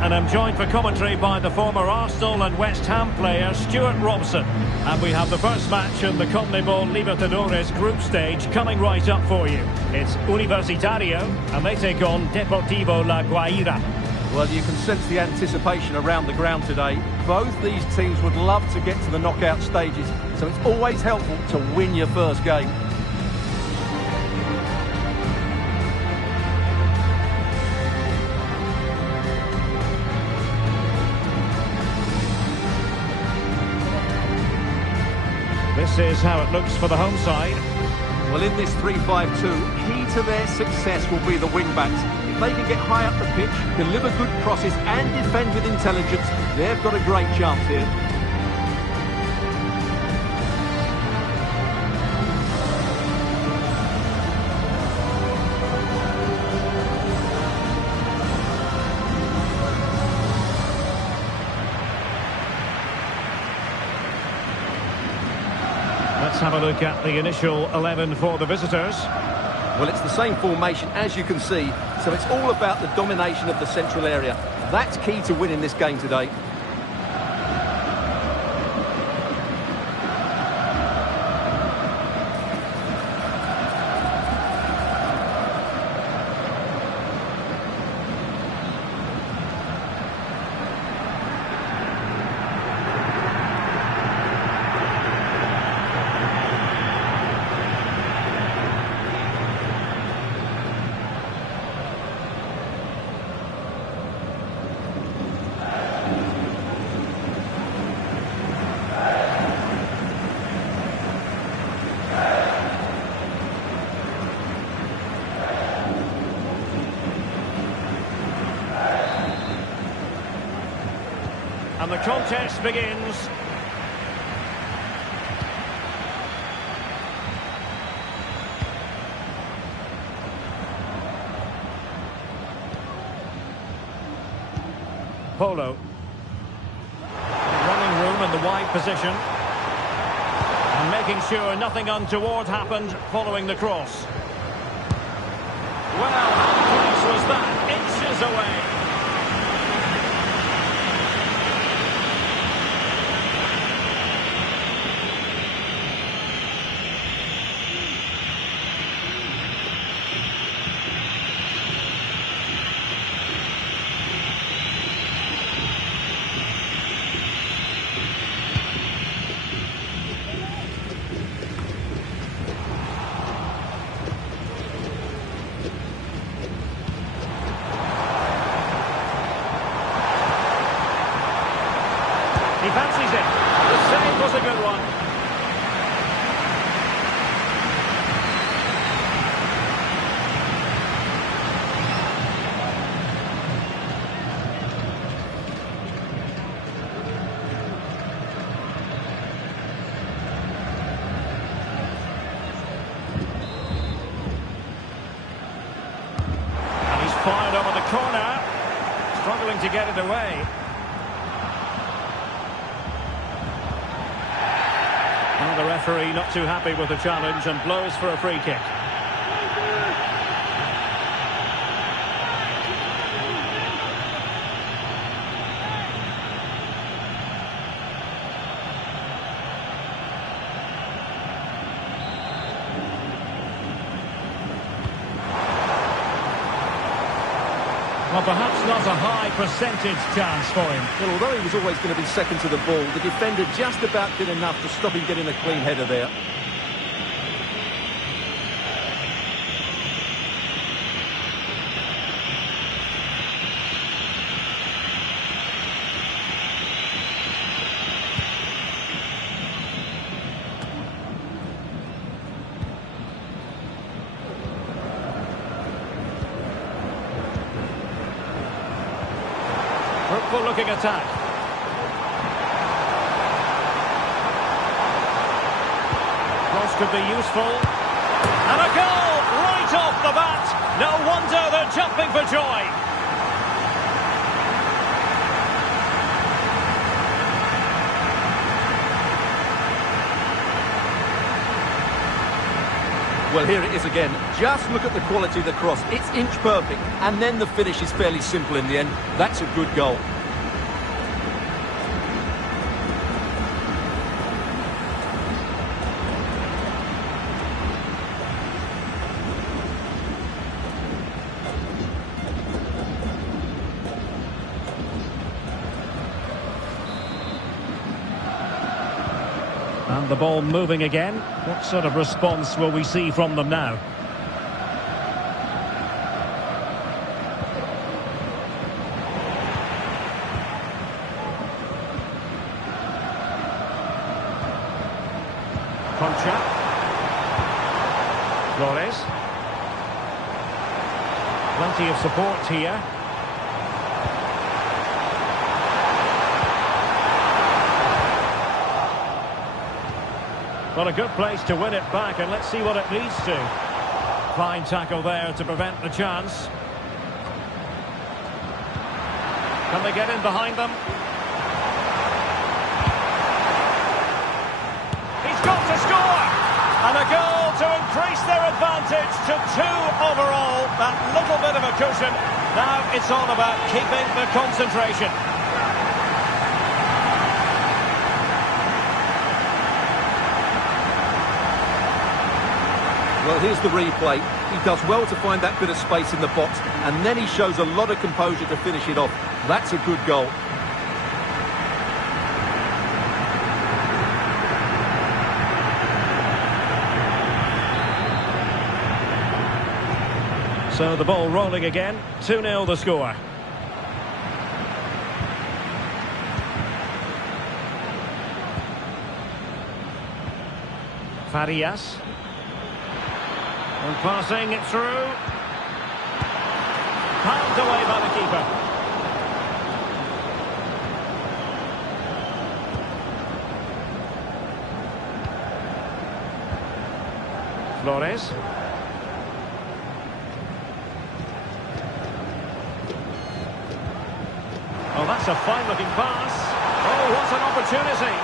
And I'm joined for commentary by the former Arsenal and West Ham player Stuart Robson. And we have the first match in the CONMEBOL Libertadores group stage coming right up for you. It's Universitario and they take on Deportivo La Guaíra. Well, you can sense the anticipation around the ground today. Both these teams would love to get to the knockout stages, so it's always helpful to win your first game. This is how it looks for the home side. Well, in this 3-5-2, key to their success will be the wing-backs. If they can get high up the pitch, deliver good crosses and defend with intelligence, they've got a great chance here. Let's have a look at the initial 11 for the visitors. Well, it's the same formation as you can see, so it's all about the domination of the central area. That's key to winning this game today. And the contest begins. Polo. Running room in the wide position. And making sure nothing untoward happened following the cross. Well, how close was that? Inches away. He fancies it. The save was a good one. And he's fired over the corner. Struggling to get it away. Well, the referee not too happy with the challenge and blows for a free kick. Well, perhaps not a high percentage chance for him. Well, although he was always going to be second to the ball, the defender just about did enough to stop him getting a clean header there. Fruitful looking attack. Cross could be useful. And a goal right off the bat. No wonder they're jumping for joy. Well, here it is again. Just look at the quality of the cross. It's inch perfect, and then the finish is fairly simple in the end. That's a good goal. And the ball moving again. What sort of response will we see from them now? Concha. Flores. Plenty of support here. Got a good place to win it back, and let's see what it leads to. Fine tackle there to prevent the chance. Can they get in behind them? He's got to score! And a goal to increase their advantage to 2 overall. That little bit of a cushion. Now it's all about keeping the concentration. Well, here's the replay. He does well to find that bit of space in the box, and then he shows a lot of composure to finish it off. That's a good goal. So the ball rolling again. 2-0 the score. Farias. And passing it through. Palmed away by the keeper. Flores. Oh, that's a fine-looking pass. Oh, what an opportunity.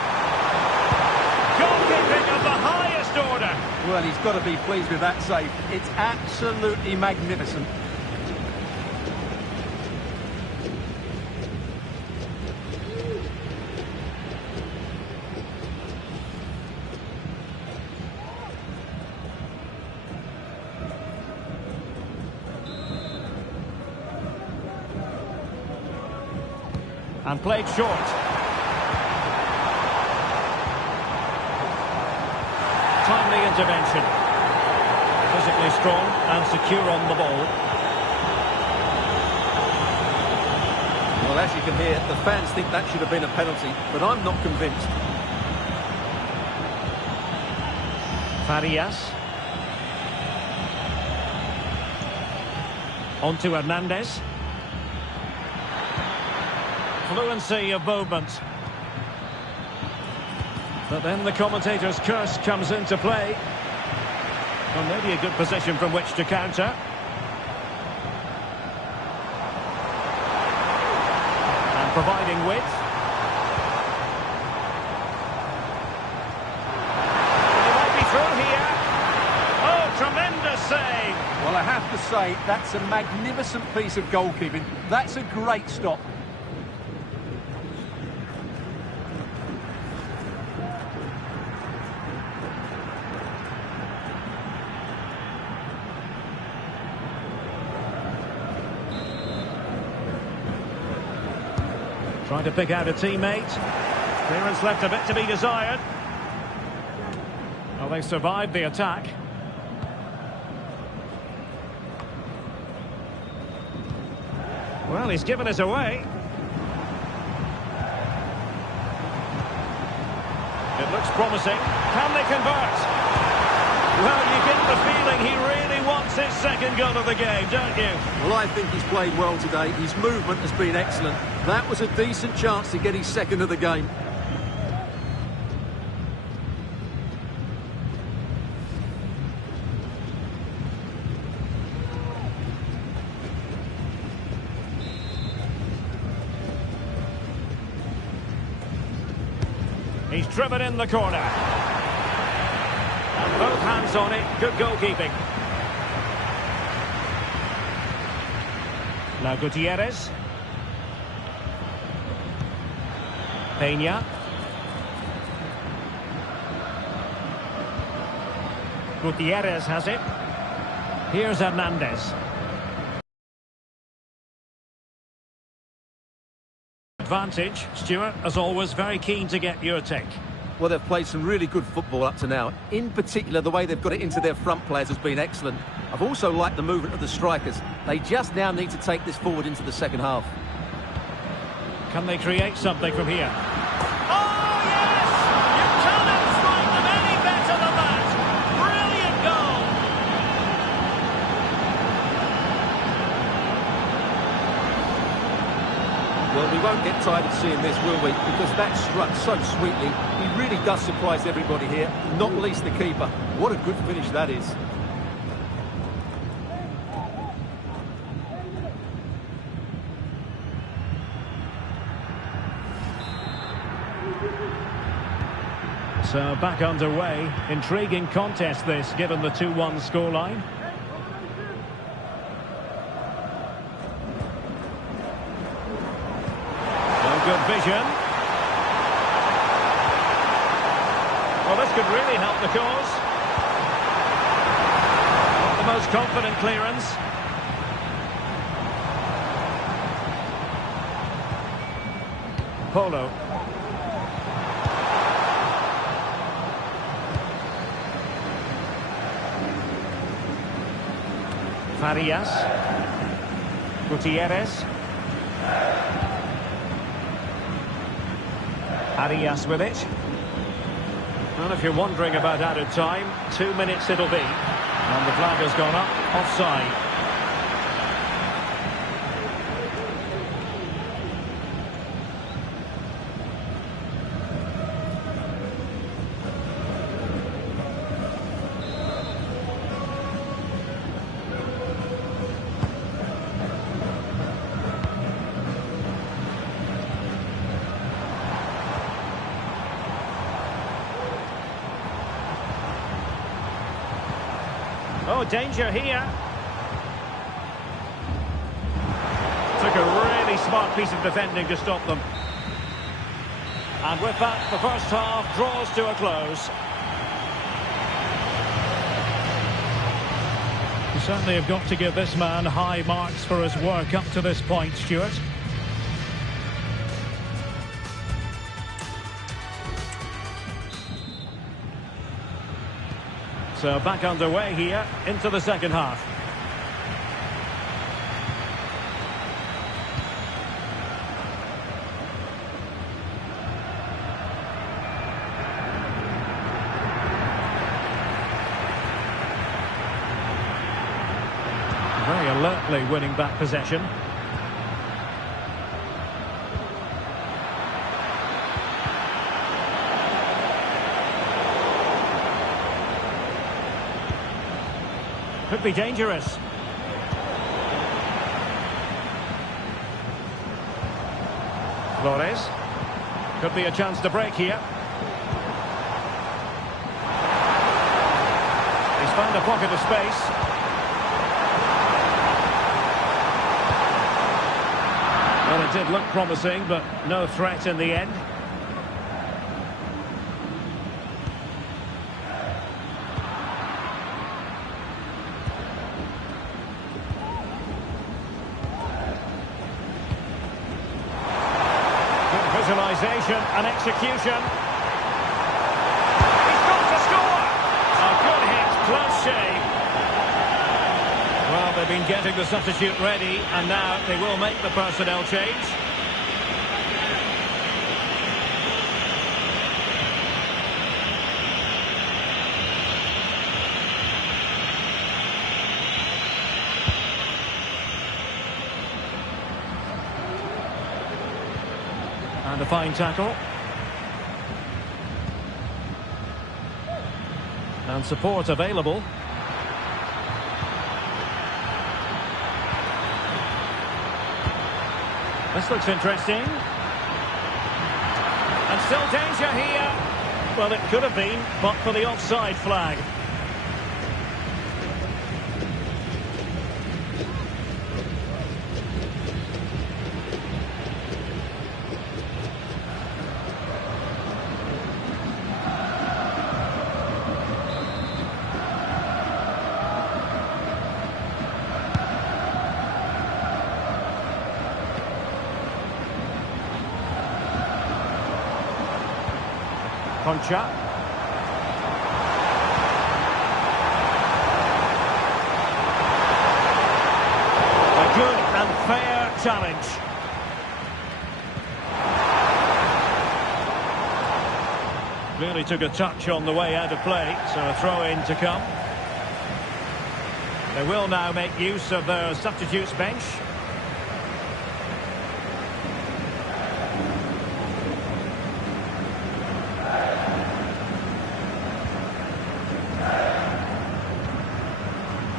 Goalkeeping of the highest order. Well, he's got to be pleased with that save. It's absolutely magnificent. And played short. Timely intervention. Physically strong and secure on the ball. Well, as you can hear, the fans think that should have been a penalty, but I'm not convinced. Farias. On to Hernandez. Fluency of movement. But then the commentator's curse comes into play. Well, maybe a good position from which to counter. And providing width. He might be through here. Oh, tremendous save. Well, I have to say, that's a magnificent piece of goalkeeping. That's a great stop. Trying to pick out a teammate. Clearance left a bit to be desired. Well, they survived the attack. Well, he's given us away. It looks promising. Can they convert? Well, you get the feeling he really wants his second goal of the game, don't you? Well, I think he's played well today. His movement has been excellent. That was a decent chance to get his second of the game. He's driven in the corner. And both hands on it. Good goalkeeping. Now Gutierrez. Peña. Gutierrez has it. Here's Hernandez. Advantage. Stuart, as always, very keen to get your take. Well, they've played some really good football up to now. In particular, the way they've got it into their front players has been excellent. I've also liked the movement of the strikers. They just now need to take this forward into the second half. Can they create something from here? Oh, yes! You cannot strike them any better than that! Brilliant goal! Well, we won't get tired of seeing this, will we? Because that struck so sweetly. He really does surprise everybody here, not least the keeper. What a good finish that is. So back underway. Intriguing contest this, given the 2-1 scoreline. No good vision. Well, this could really help the cause. Not the most confident clearance. Polo. Farias. Gutierrez. Arias with it. Well, if you're wondering about added time, 2 minutes it'll be. And the flag has gone up, offside. Oh, danger here. Took a really smart piece of defending to stop them. And with that, the first half draws to a close. You certainly have got to give this man high marks for his work up to this point, Stuart. So back underway here into the second half. Very alertly winning back possession. Could be dangerous. Flores. Could be a chance to break here. He's found a pocket of space. Well, it did look promising, but no threat in the end. Visualisation and execution. He's got to score! A good hit, close shave. Well, they've been getting the substitute ready, and now they will make the personnel change. And a fine tackle. And support available. This looks interesting. And still danger here. Well, it could have been, but for the offside flag. Concha. A good and fair challenge. Really took a touch on the way out of play, so a throw-in to come. They will now make use of their substitutes bench.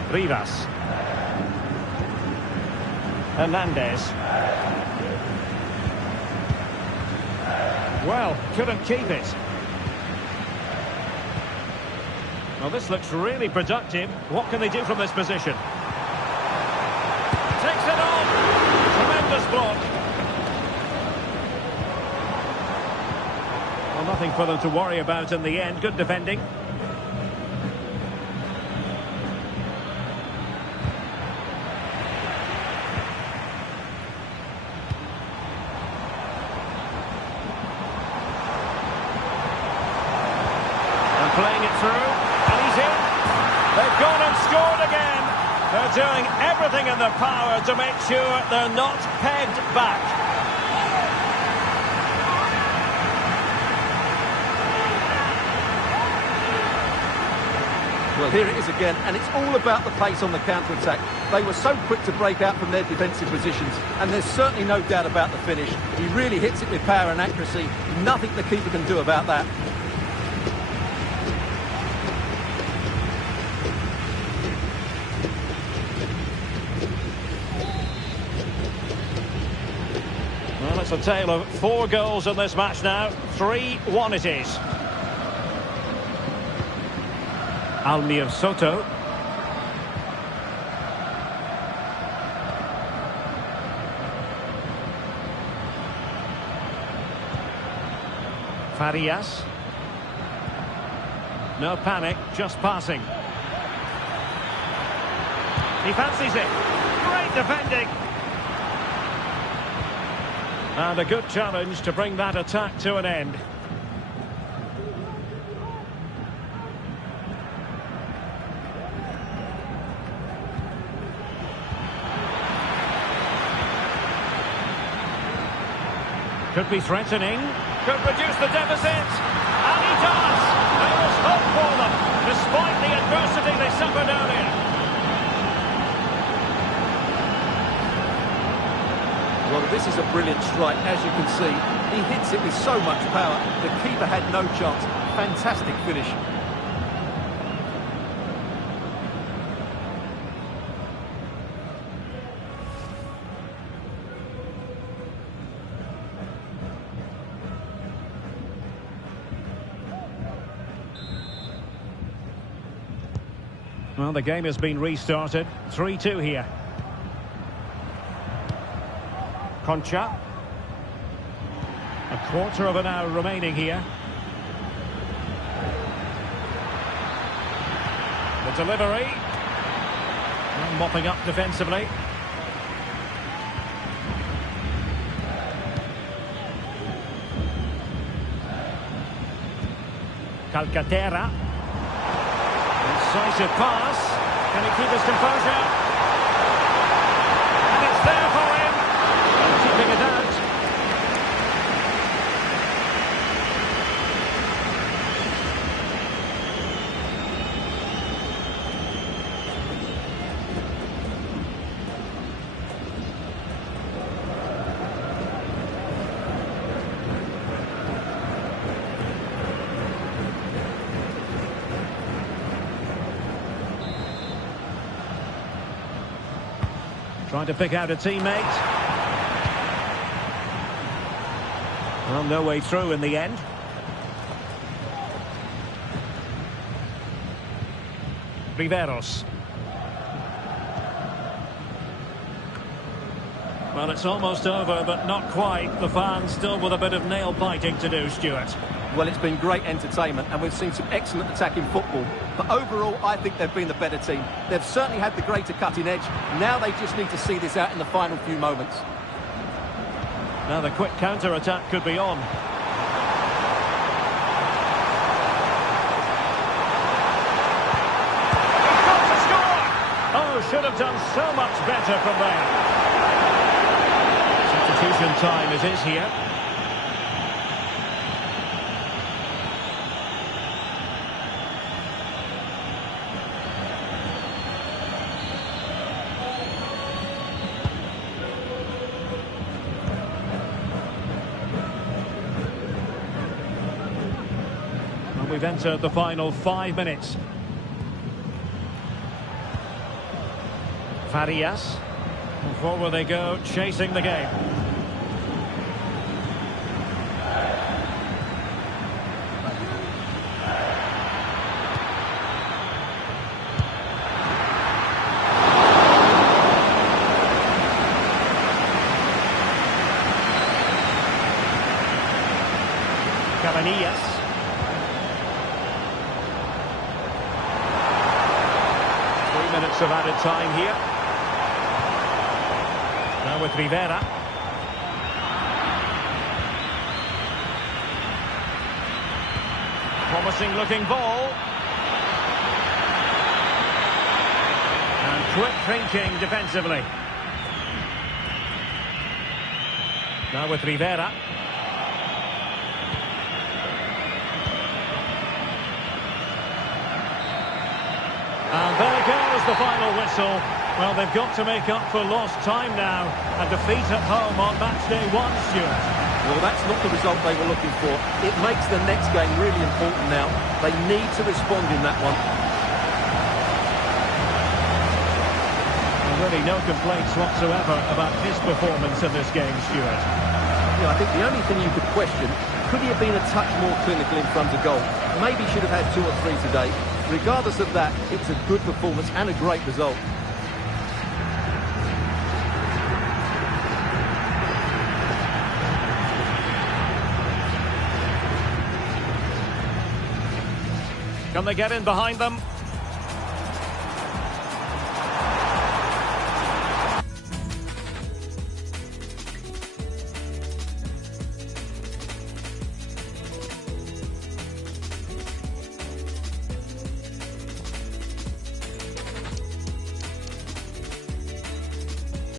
Rivas. Hernandez. Well, couldn't keep it. Well, this looks really productive. What can they do from this position? Takes it on. Tremendous block. Well, nothing for them to worry about in the end. Good defending. Playing it through, and he's in. They've gone and scored again. They're doing everything in their power to make sure they're not pegged back. Well, here it is again, and it's all about the pace on the counter-attack. They were so quick to break out from their defensive positions, and there's certainly no doubt about the finish. He really hits it with power and accuracy. Nothing the keeper can do about that. Well, it's a tale of 4 goals in this match now. 3-1 it is. Almir Soto. Farias. No panic, just passing. He fancies it. Great defending. And a good challenge to bring that attack to an end. Could be threatening. Could reduce the deficit. And he does. There was hope for them, despite the adversity they suffered earlier. Well, this is a brilliant strike, as you can see. He hits it with so much power. The keeper had no chance. Fantastic finish. Well, the game has been restarted. 3-2 here. Concha. A quarter of an hour remaining here. The delivery. And mopping up defensively. Calcaterra. Incisive pass. Can he keep his composure? And it's there for him. Keeping it out. Trying to pick out a teammate. Well, no way through in the end. Riveros. Well, it's almost over, but not quite. The fans still with a bit of nail-biting to do, Stuart. Well, it's been great entertainment, and we've seen some excellent attacking football. But overall, I think they've been the better team. They've certainly had the greater cutting edge. Now they just need to see this out in the final few moments. Now the quick counter-attack could be on. He's got to score! Oh, should have done so much better from there. Substitution time it is here. And we've entered the final 5 minutes. Farias. And forward they go, chasing the game. Cabanillas. Minutes of added time here. Now with Rivera. Promising looking ball. And quick thinking defensively. Now with Rivera. And there goes the final whistle. Well, they've got to make up for lost time now. A defeat at home on match day 1, Stuart. Well, that's not the result they were looking for. It makes the next game really important now. They need to respond in that one. Well, really no complaints whatsoever about his performance in this game, Stuart. Yeah, I think the only thing you could question, could he have been a touch more clinical in front of goal? Maybe should have had 2 or 3 today. Regardless of that, it was a good performance and a great result. Can they get in behind them?